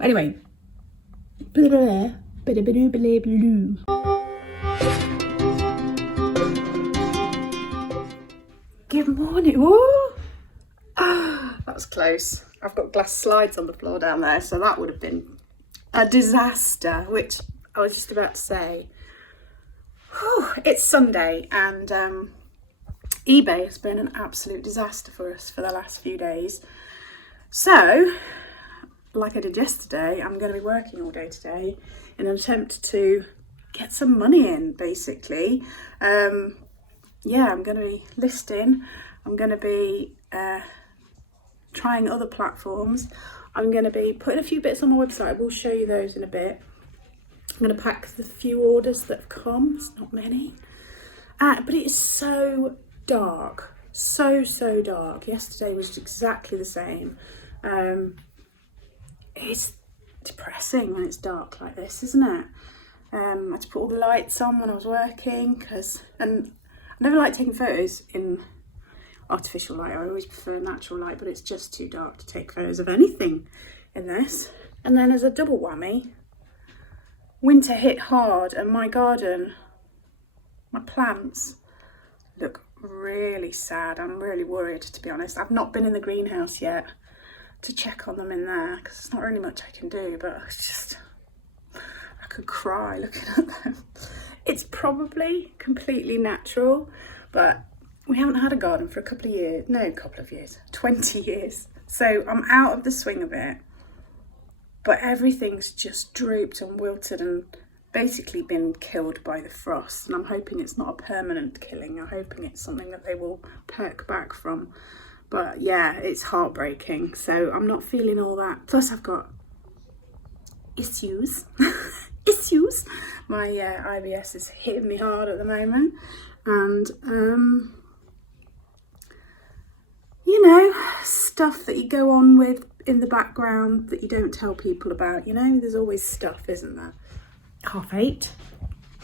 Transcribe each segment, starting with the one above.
But anyway, good morning. Ooh. That was close. I've got glass slides on the floor down there, so that would have been a disaster, which I was just about to say. Whew, it's Sunday and eBay has been an absolute disaster for us for the last few days. So, like I did yesterday, I'm going to be working all day today in an attempt to get some money in, basically. Yeah, I'm going to be listing. I'm going to be trying other platforms. I'm going to be putting a few bits on my website. I will show you those in a bit. I'm going to pack the few orders that have come. It's not many. But it is so dark. So dark. Yesterday was exactly the same. It's depressing when it's dark like this, isn't it? I had to put all the lights on when I was working and I never like taking photos in artificial light. I always prefer natural light, but it's just too dark to take photos of anything in this. And then as a double whammy, winter hit hard and my garden, my plants look really sad. I'm really worried, to be honest. I've not been in the greenhouse yet to check on them in there because there's not really much I can do, but it's just, I could cry looking at them. It's probably completely natural, but we haven't had a garden for a couple of years. No, a couple of years, 20 years. So I'm out of the swing of it, but everything's just drooped and wilted and basically been killed by the frost. And I'm hoping it's not a permanent killing. I'm hoping it's something that they will perk back from. But yeah, it's heartbreaking. So I'm not feeling all that. Plus I've got issues. Issues. My IBS is hitting me hard at the moment. And, you know, stuff that you go on with in the background that you don't tell people about. You know, there's always stuff, isn't there? 8:30.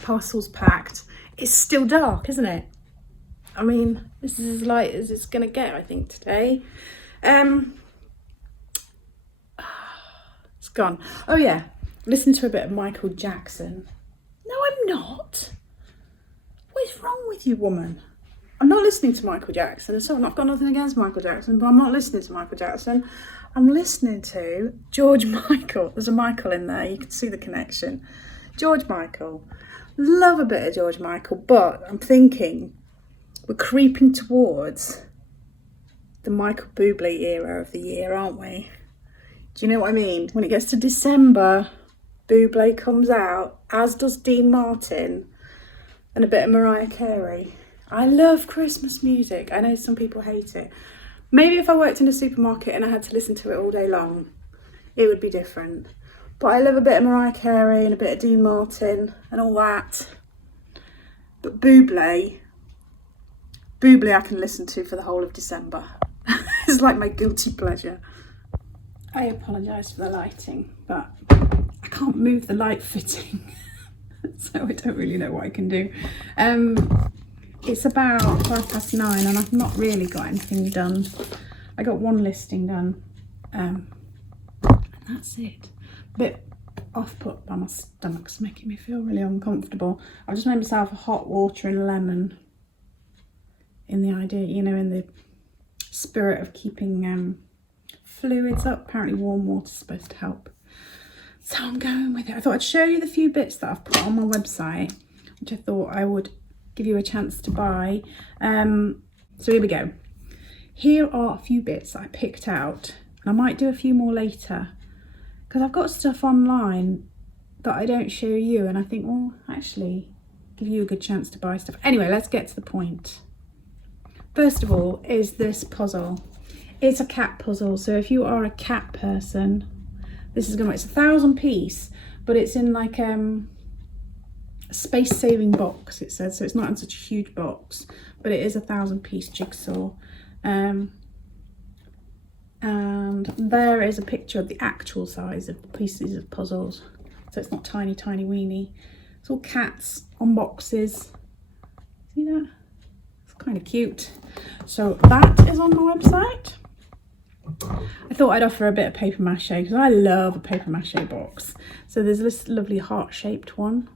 Parcels packed. It's still dark, isn't it? I mean, this is as light as it's going to get, I think, today. It's gone. Oh, yeah. Listen to a bit of Michael Jackson. No, I'm not. What is wrong with you, woman? I'm not listening to Michael Jackson. So I've got nothing against Michael Jackson, but I'm not listening to Michael Jackson. I'm listening to George Michael. There's a Michael in there. You can see the connection. George Michael. Love a bit of George Michael, but I'm thinking we're creeping towards the Michael Bublé era of the year, aren't we? Do you know what I mean? When it gets to December, Bublé comes out, as does Dean Martin, and a bit of Mariah Carey. I love Christmas music. I know some people hate it. Maybe if I worked in a supermarket and I had to listen to it all day long, it would be different. But I love a bit of Mariah Carey and a bit of Dean Martin and all that. But Bublé I can listen to for the whole of December. It's like my guilty pleasure. I apologise for the lighting, but I can't move the light fitting. So I don't really know what I can do. It's about 9:05 and I've not really got anything done. I got one listing done. And that's it. A bit off put by my stomach's making me feel really uncomfortable. I've just made myself a hot water and lemon in the idea, you know, in the spirit of keeping fluids up. Apparently warm water's supposed to help. So I'm going with it. I thought I'd show you the few bits that I've put on my website, which I thought I would give you a chance to buy. So here we go. Here are a few bits that I picked out. And I might do a few more later because I've got stuff online that I don't show you. And I think, well, actually, give you a good chance to buy stuff. Anyway, let's get to the point. First of all is this puzzle. It's a cat puzzle. So if you are a cat person, this is it's 1,000 piece, but it's in like a space-saving box, it says. So it's not in such a huge box, but it is 1,000 piece jigsaw. And there is a picture of the actual size of the pieces of puzzles. So it's not tiny, tiny, weeny. It's all cats on boxes. See that? It's kind of cute. So that is on my website. I thought I'd offer a bit of paper mache because I love a paper mache box. So there's this lovely heart-shaped one.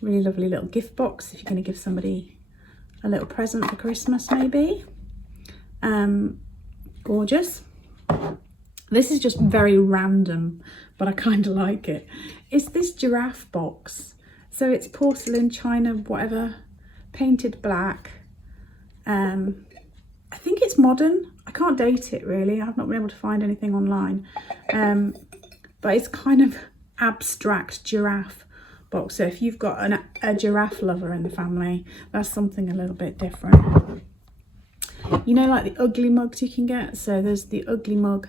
Really lovely little gift box if you're going to give somebody a little present for Christmas maybe. Gorgeous. This is just very random, but I kind of like it. It's this giraffe box. So it's porcelain, china, whatever, painted black. I think it's modern. I can't date it really. I've not been able to find anything online. But it's kind of abstract giraffe box. So if you've got a giraffe lover in the family, that's something a little bit different. You know, like the ugly mugs you can get. So there's the ugly mug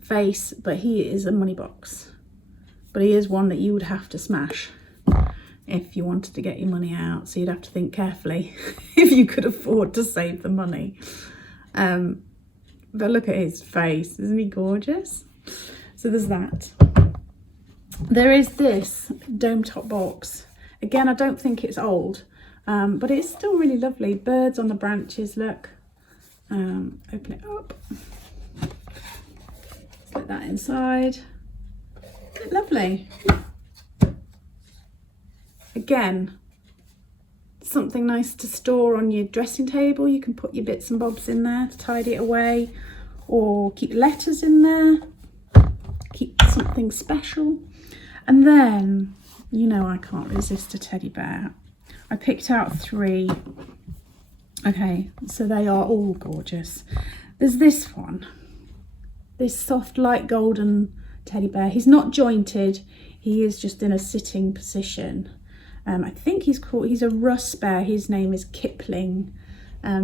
face, but he is a money box. But he is one that you would have to smash if you wanted to get your money out. So you'd have to think carefully if you could afford to save the money. But look at his face, isn't he gorgeous? So there's that. There is this dome top box. Again, I don't think it's old, but it's still really lovely. Birds on the branches, look. Open it up. Put that inside. Isn't it lovely? Again, something nice to store on your dressing table. You can put your bits and bobs in there to tidy it away, or keep letters in there, keep something special. And then, you know, I can't resist a teddy bear. I picked out 3. Okay, so they are all gorgeous. There's this one, this soft light golden teddy bear. He's not jointed, he is just in a sitting position. I think he's a Russ bear. His name is Kipling.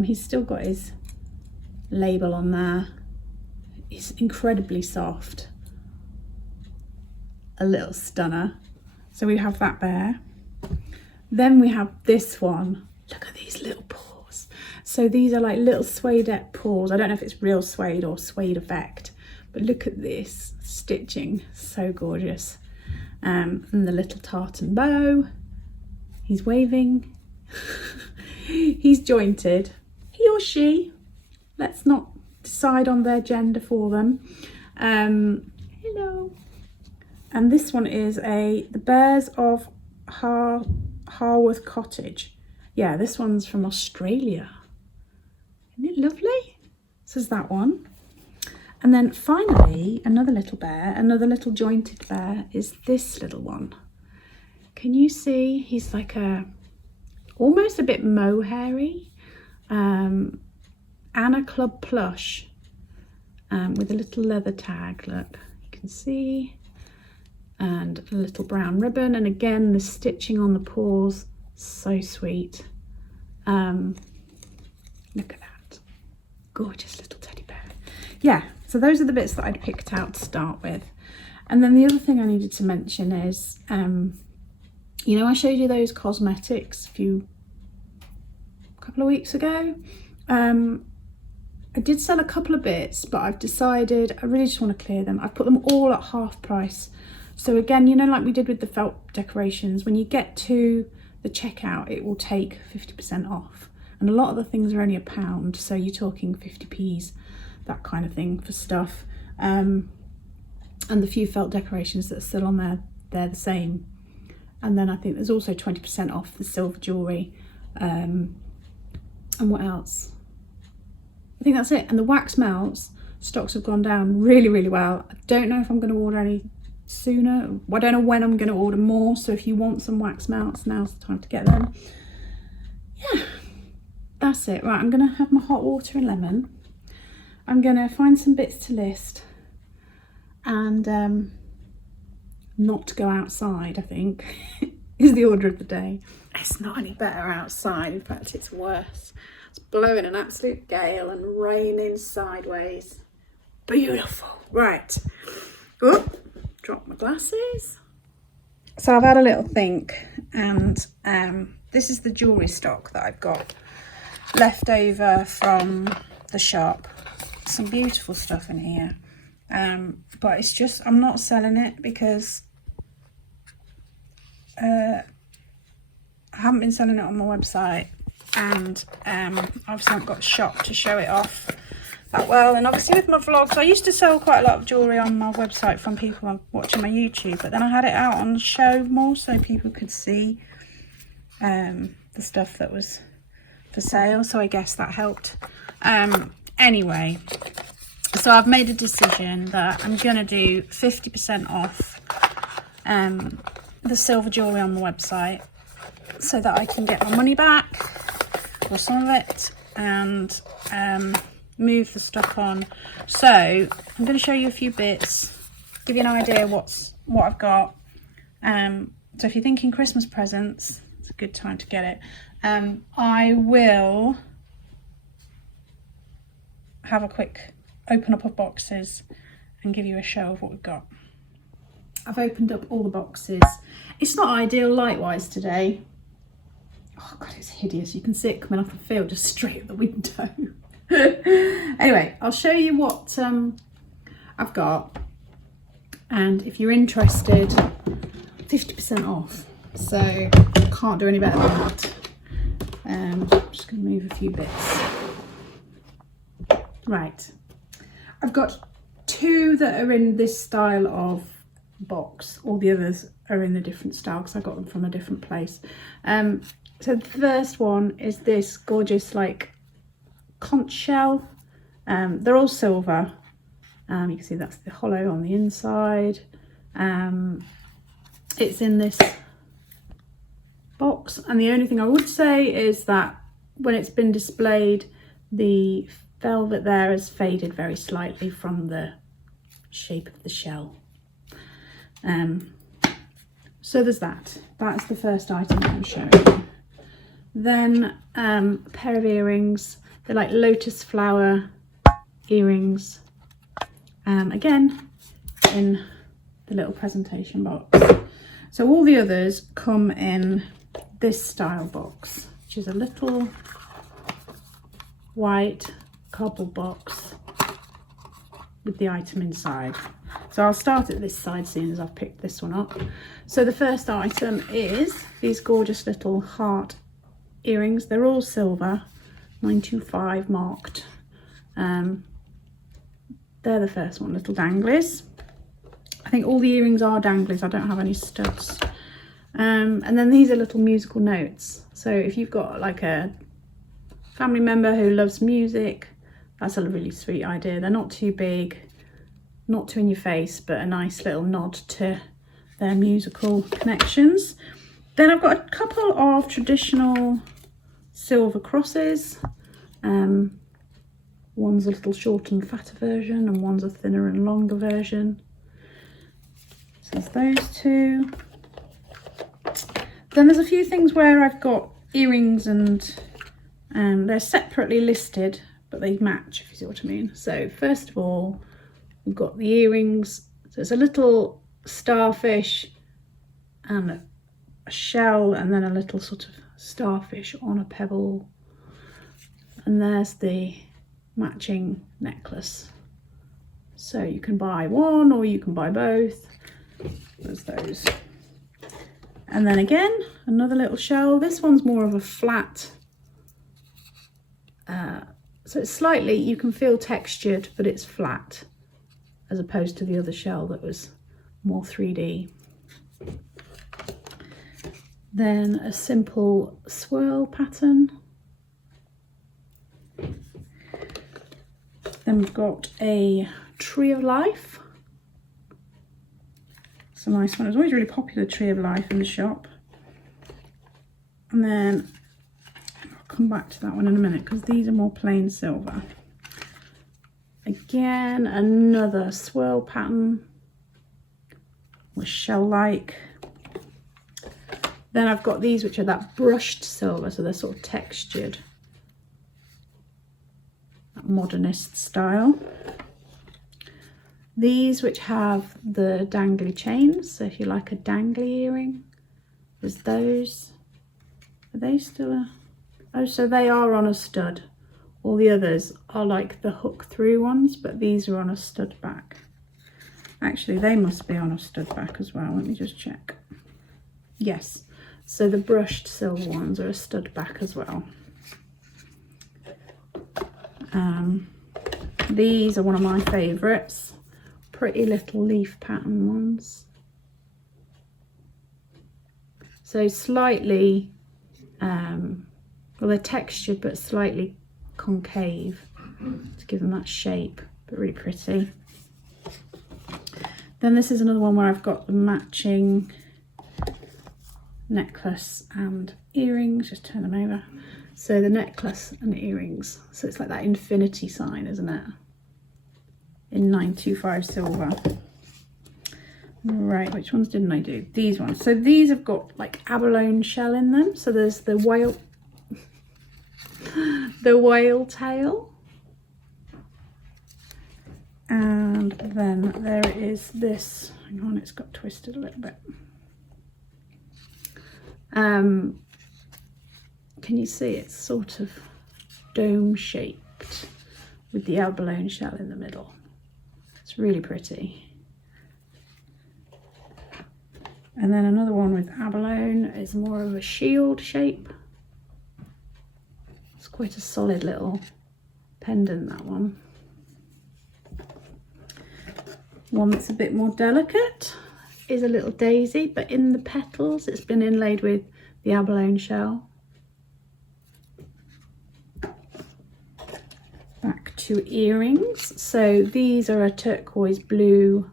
He's still got his label on there. He's incredibly soft. A little stunner. So we have that bear. Then we have this one. Look at these little paws. So these are like little suede paws. I don't know if it's real suede or suede effect, but look at this stitching. So gorgeous. And the little tartan bow. He's waving. He's jointed. He or she. Let's not decide on their gender for them. Hello. And this one is the Bears of Harworth Cottage. Yeah, this one's from Australia. Isn't it lovely? So there's that one. And then finally, another little bear, another little jointed bear is this little one. Can you see? He's like almost a bit mohairy. Anna Club plush with a little leather tag, look, you can see. And a little brown ribbon. And again, the stitching on the paws, so sweet. Look at that. Gorgeous little teddy bear. Yeah, so those are the bits that I'd picked out to start with. And then the other thing I needed to mention is, you know, I showed you those cosmetics a couple of weeks ago. I did sell a couple of bits, but I've decided I really just want to clear them. I've put them all at half price. So again, you know, like we did with the felt decorations, when you get to the checkout, it will take 50% off. And a lot of the things are only £1, so you're talking 50p's, that kind of thing for stuff. And the few felt decorations that are still on there, they're the same. And then I think there's also 20% off the silver jewellery. And what else? I think that's it. And the wax melts, stocks have gone down really, really well. I don't know if I'm going to order any sooner. I don't know when I'm going to order more. So if you want some wax melts, now's the time to get them. Yeah, that's it. Right, I'm going to have my hot water and lemon. I'm going to find some bits to list. And not go outside, I think, is the order of the day. It's not any better outside. In fact, it's worse. It's blowing an absolute gale and raining sideways. Beautiful. Right. Oh, drop my glasses. So I've had a little think, and this is the jewellery stock that I've got left over from the shop. Some beautiful stuff in here. But it's just, I'm not selling it because I haven't been selling it on my website, and obviously I've got a shop to show it off. that well. And obviously with my vlogs, I used to sell quite a lot of jewellery on my website from people watching my YouTube, but then I had it out on show more so people could see the stuff that was for sale, so I guess that helped. Anyway, so I've made a decision that I'm gonna do 50% off the silver jewellery on the website so that I can get my money back, or some of it, and move the stock on. So I'm going to show you a few bits, give you an idea what I've got. So if you're thinking Christmas presents, it's a good time to get it. I will have a quick open up of boxes and give you a show of what we've got. I've opened up all the boxes. It's not ideal light-wise today. Oh God, it's hideous. You can see it coming off the field just straight at the window. Anyway, I'll show you what I've got. And if you're interested, 50% off. So can't do any better than that. I'm just going to move a few bits. Right. I've got 2 that are in this style of box. All the others are in a different style because I got them from a different place. So the first one is this gorgeous like conch shell. They're all silver. You can see that's the hollow on the inside. It's in this box, and the only thing I would say is that when it's been displayed, the velvet there has faded very slightly from the shape of the shell. So there's that. That's the first item I'm showing you. Then a pair of earrings. They're like lotus flower earrings. Again, in the little presentation box. So all the others come in this style box, which is a little white cardboard box with the item inside. So I'll start at this side seeing as I've picked this one up. So the first item is these gorgeous little heart earrings. They're all silver, 925 marked. They're the first one, little danglies. I think all the earrings are danglies. I don't have any studs. And then these are little musical notes. So if you've got like a family member who loves music, that's a really sweet idea. They're not too big, not too in your face, but a nice little nod to their musical connections. Then I've got a couple of traditional silver crosses. One's a little short and fatter version, and one's a thinner and longer version. So there's those 2. Then there's a few things where I've got earrings and they're separately listed, but they match, if you see what I mean. So first of all, we've got the earrings. So it's a little starfish and a shell, and then a little sort of starfish on a pebble. And there's the matching necklace. So you can buy one or you can buy both. There's those. And then again, another little shell. This one's more of a flat. So it's slightly, you can feel textured, but it's flat, as opposed to the other shell that was more 3D. Then a simple swirl pattern. Then we've got a tree of life. It's a nice one. It was always really popular, tree of life, in the shop. And then I'll come back to that one in a minute because these are more plain silver. Again, another swirl pattern with shell-like. Then I've got these which are that brushed silver, so they're sort of textured. That modernist style. These which have the dangly chains, so if you like a dangly earring, there's those. Are they still a... Oh, so they are on a stud. All the others are like the hook through ones, but these are on a stud back. Actually, they must be on a stud back as well. Let me just check. Yes, so the brushed silver ones are a stud back as well. these are one of my favourites. Pretty little leaf pattern ones. So slightly, well, they're textured but slightly concave to give them that shape, but really pretty. Then this is another one where I've got the matching necklace and earrings. Just turn them over. So the necklace and earrings. So it's like that infinity sign, isn't it? In 925 silver. Right, which ones didn't I do? These ones. So these have got like abalone shell in them. So there's the whale, the whale tail. And then there is this, hang on, it's got twisted a little bit. Can you see it's sort of dome shaped with the abalone shell in the middle. It's really pretty. And then another one with abalone is more of a shield shape. It's quite a solid little pendant, that one. One that's a bit more delicate is a little daisy, but in the petals it's been inlaid with the abalone shell. Back to earrings. So these are a turquoise blue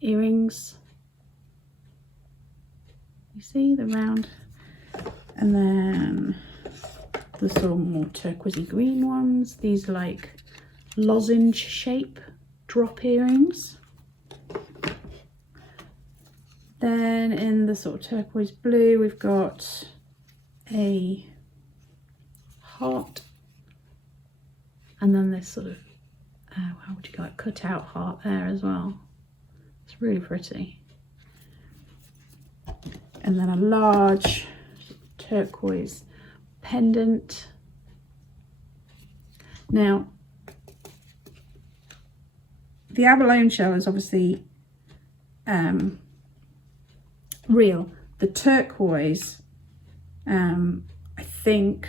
earrings. You see the round, and then the sort of more turquoisey green ones. These are like lozenge shape drop earrings. Then in the sort of turquoise blue, we've got a heart, and then this sort of, how would you call it, cut out heart there as well. It's really pretty. And then a large turquoise pendant. Now, the abalone shell is obviously real. The turquoise, I think,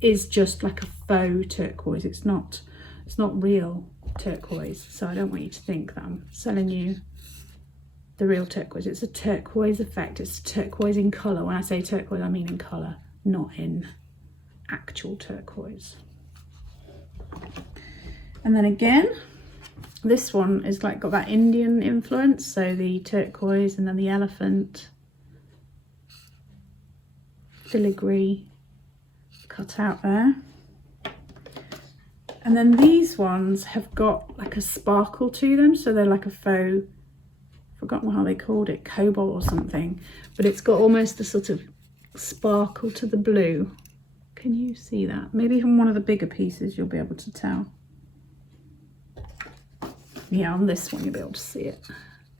is just like a faux turquoise. It's not real turquoise. So I don't want you to think that I'm selling you the real turquoise. It's a turquoise effect. It's turquoise in colour. When I say turquoise, I mean in colour, not in actual turquoise. And then again, this one is like got that Indian influence. So the turquoise and then the elephant filigree cut out there. And then these ones have got like a sparkle to them. So they're like a faux, forgotten how they called it, cobalt or something, but it's got almost a sort of sparkle to the blue. Can you see that? Maybe from one of the bigger pieces you'll be able to tell. Yeah, on this one you'll be able to see it.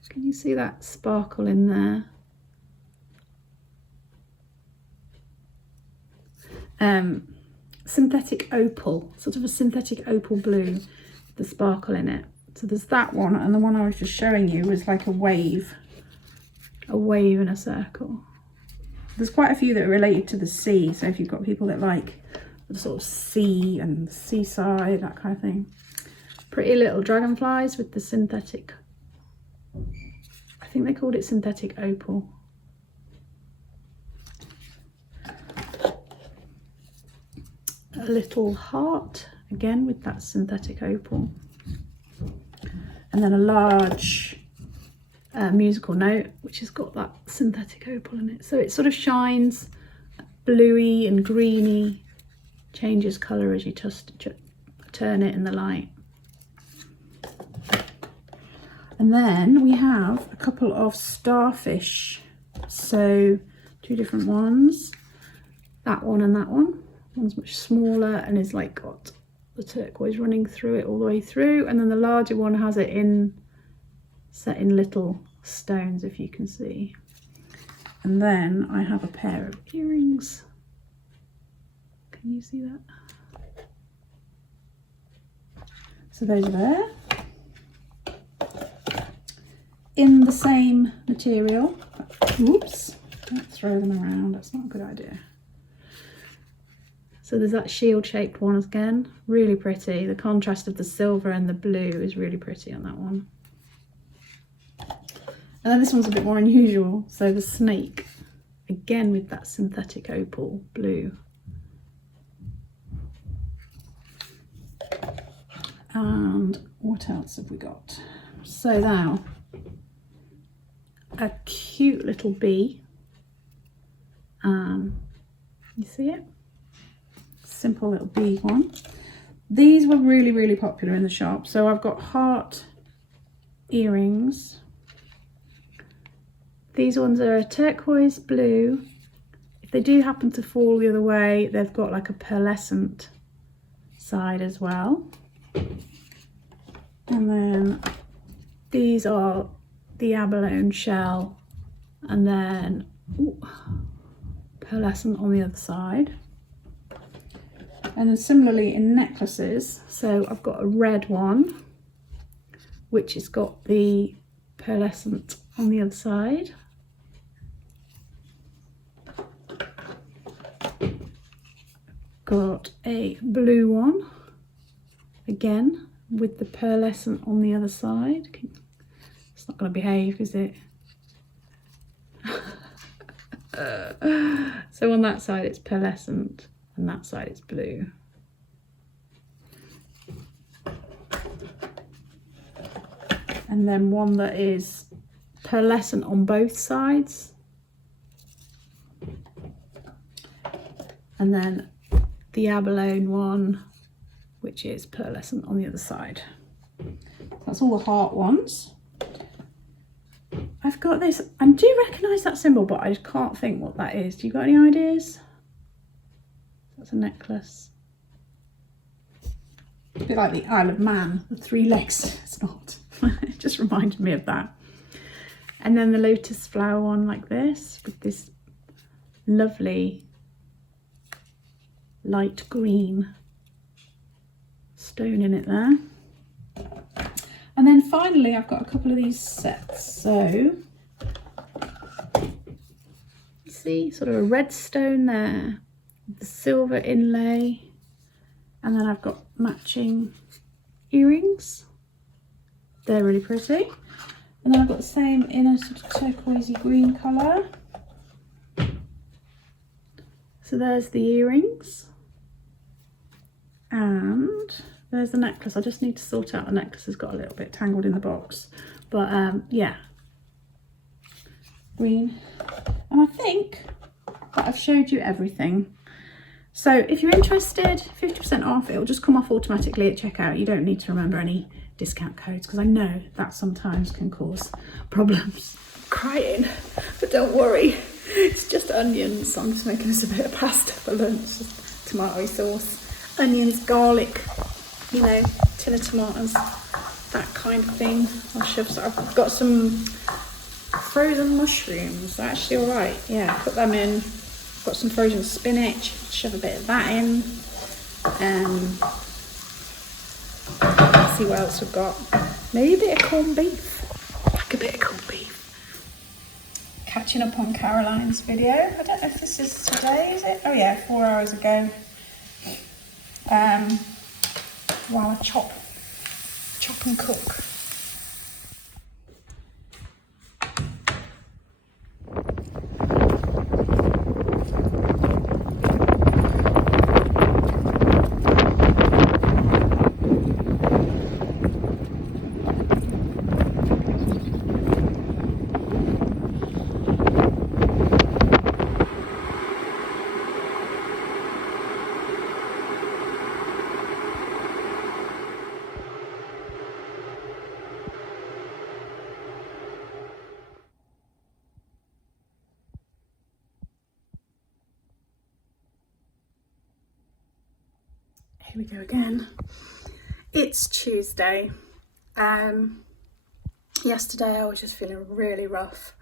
Can you see that sparkle in there? Synthetic opal, sort of a synthetic opal blue, the sparkle in it. So there's that one, and the one I was just showing you was like a wave in a circle. There's quite a few that are related to the sea, so if you've got people that like the sort of sea and seaside, that kind of thing. Pretty little dragonflies with the synthetic, I think they called it synthetic opal. A little heart, again with that synthetic opal. And then a large musical note, which has got that synthetic opal in it. So it sort of shines bluey and greeny, changes colour as you turn it in the light. And then we have a couple of starfish. So 2 different ones, that one and that one. One's much smaller and is like got the turquoise running through it all the way through, and then the larger one has it set in little stones, if you can see. And then I have a pair of earrings. Can you see that? So those are there in the same material. Oops, don't throw them around, that's not a good idea. So there's that shield shaped one again, really pretty. The contrast of the silver and the blue is really pretty on that one. And then this one's a bit more unusual. So the snake, again with that synthetic opal blue. And what else have we got? So now, a cute little bee. You see it? Simple little bee one. These were really, really popular in the shop. So I've got heart earrings. These ones are a turquoise blue. If they do happen to fall the other way, they've got like a pearlescent side as well. And then these are the abalone shell, and then pearlescent on the other side. And then similarly in necklaces, so I've got a red one, which has got the pearlescent on the other side. Got a blue one, again, with the pearlescent on the other side. It's not going to behave, is it? So on that side it's pearlescent and that side it's blue. And then one that is pearlescent on both sides. And then the abalone one, which is pearlescent on the other side. That's all the heart ones. I've got this, I do recognise that symbol, but I just can't think what that is. Do you got any ideas? That's a necklace. A bit like the Isle of Man, the 3 legs. It's not. It just reminded me of that. And then the lotus flower one like this, with this lovely light green stone in it there. And then finally I've got a couple of these sets. So you see sort of a red stone there, the silver inlay, and then I've got matching earrings. They're really pretty. And then I've got the same in a sort of turquoisey green colour. So there's the earrings. And there's the necklace. I just need to sort out the necklace. Has got a little bit tangled in the box. But yeah. Green. And I think that I've showed you everything. So if you're interested, 50% off. It'll just come off automatically at checkout. You don't need to remember any discount codes, because I know that sometimes can cause problems. I'm crying, but don't worry. It's just onions. I'm just making us a bit of pasta for lunch. Tomato sauce. Onions, garlic, you know, tin of tomatoes, that kind of thing. I've got some frozen mushrooms. They're actually all right. Yeah, put them in. I've got some frozen spinach. Shove a bit of that in. Let's see what else we've got. Maybe a bit of corned beef. Like a bit of corned beef. Catching up on Caroline's video. I don't know if this is today, is it? Oh yeah, 4 hours ago. While I chop and cook. Here we go again. It's Tuesday. Yesterday I was just feeling really rough.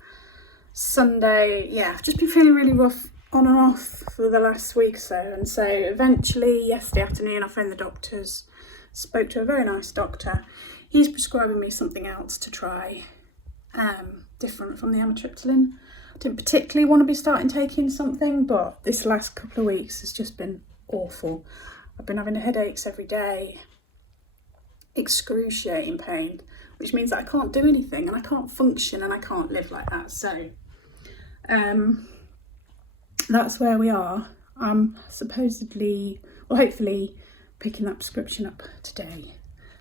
Sunday, yeah, I've just been feeling really rough on and off for the last week or so. And so eventually yesterday afternoon I phoned the doctors, spoke to a very nice doctor. He's prescribing me something else to try, different from the amitriptyline. I didn't particularly want to be starting taking something, but this last couple of weeks has just been awful. I've been having headaches every day, excruciating pain, which means that I can't do anything and I can't function and I can't live like that. So that's where we are. I'm supposedly, well, hopefully picking that prescription up today,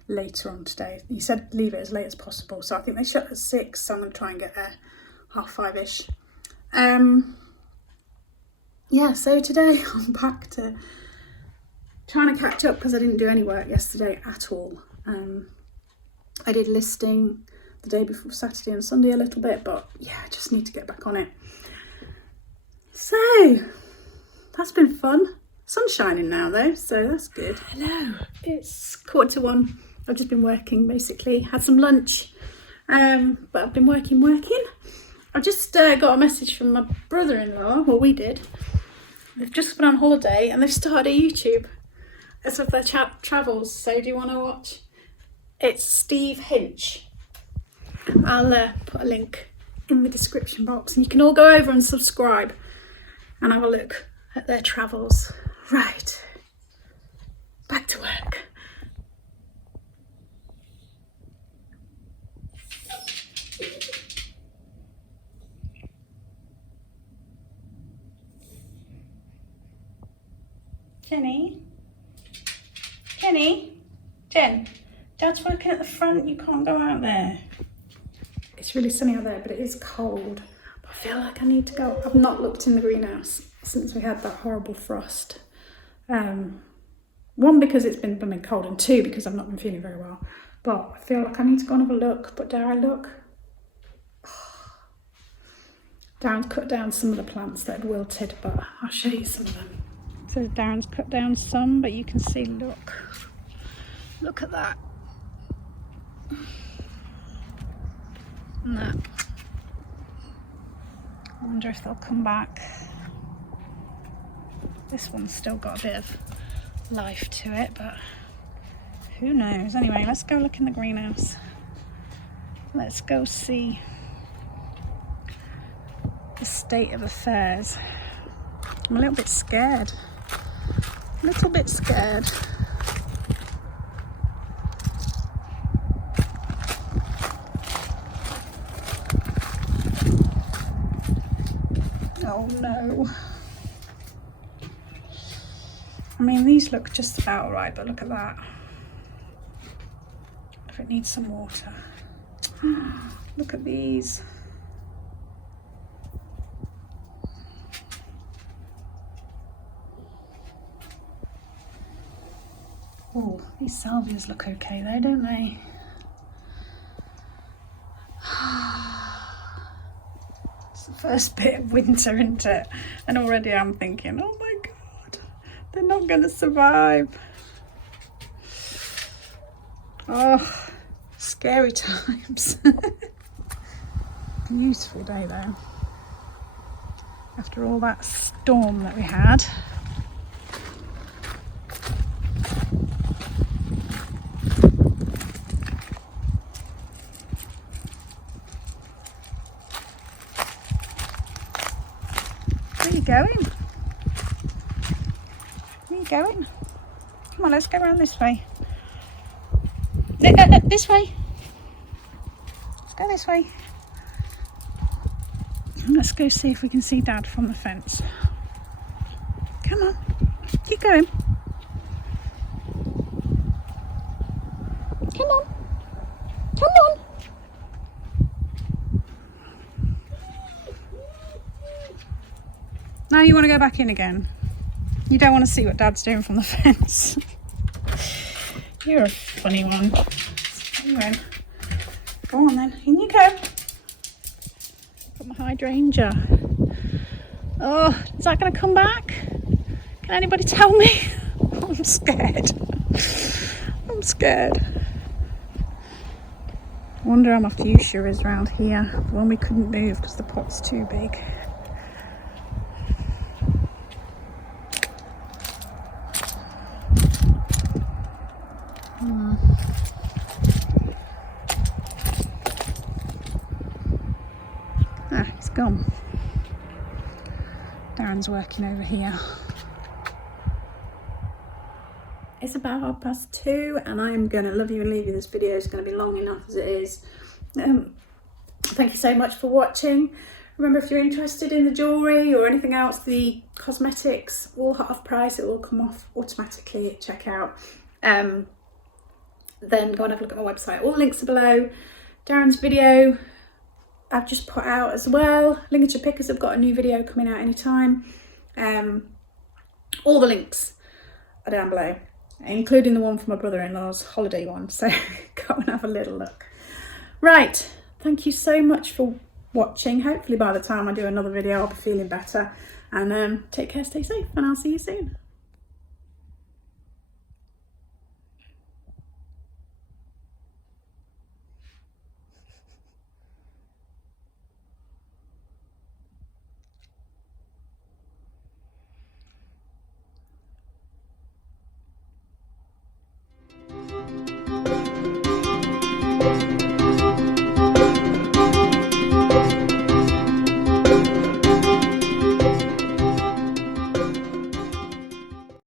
later on today. He said leave it as late as possible, so I think they shut at 6, so I'm going to try and get there 5:30ish. Yeah, so today I'm back to trying to catch up because I didn't do any work yesterday at all. I did listing the day before Saturday and Sunday a little bit, but yeah, I just need to get back on it. So that's been fun. Sun's shining now though, so that's good. Hello, it's 1:15. I've just been working basically, had some lunch, but I've been working. I've just got a message from my brother-in-law, well we did. They've just been on holiday and they've started a YouTube as of their travels, so do you want to watch? It's Steve Hinch. I'll put a link in the description box and you can all go over and subscribe and have a look at their travels. Right, back to work. Jen, Dad's working at the front, you can't go out there. It's really sunny out there, but it is cold. I feel like I need to go. I've not looked in the greenhouse since we had that horrible frost. One, because it's been blooming cold, and two, because I've not been feeling very well. But I feel like I need to go and have a look, but dare I look? Darren's cut down some of the plants that had wilted, but I'll show you some of them. So Darren's cut down some, but you can see, look at that. And that. I wonder if they'll come back. This one's still got a bit of life to it, but who knows? Anyway, let's go look in the greenhouse. Let's go see the state of affairs. I'm a little bit scared. Oh no. I mean, these look just about right, but look at that. If it needs some water. Look at these. Oh, these salvias look okay though, don't they? It's the first bit of winter, isn't it? And already I'm thinking, oh my God, they're not going to survive. Oh, scary times. Beautiful day though. After all that storm that we had. Where are you going? Where are you going? Come on, let's go around this way. This way. Let's go this way. Let's go see if we can see Dad from the fence. Come on, keep going. Come on. Come on. Now you want to go back in again. You don't want to see what Dad's doing from the fence. You're a funny one. Anyway, go on then. In you go. Got my hydrangea. Oh, is that going to come back? Can anybody tell me? I'm scared. I'm scared. I wonder how my fuchsia is around here. The one we couldn't move because the pot's too big. He's gone. Darren's working over here. It's about 2:30 and I'm going to love you and leave you. This video is going to be long enough as it is. Thank you so much for watching. Remember, if you're interested in the jewellery or anything else, the cosmetics, all half price, it will come off automatically at checkout. Then go and have a look at my website. All the links are below. Darren's video I've just put out as well. Lincolnshire Pickers have got a new video coming out anytime. All the links are down below, including the one for my brother-in-law's holiday one. So go and have a little look. Right, thank you so much for watching. Hopefully by the time I do another video I'll be feeling better. And take care, stay safe, and I'll see you soon.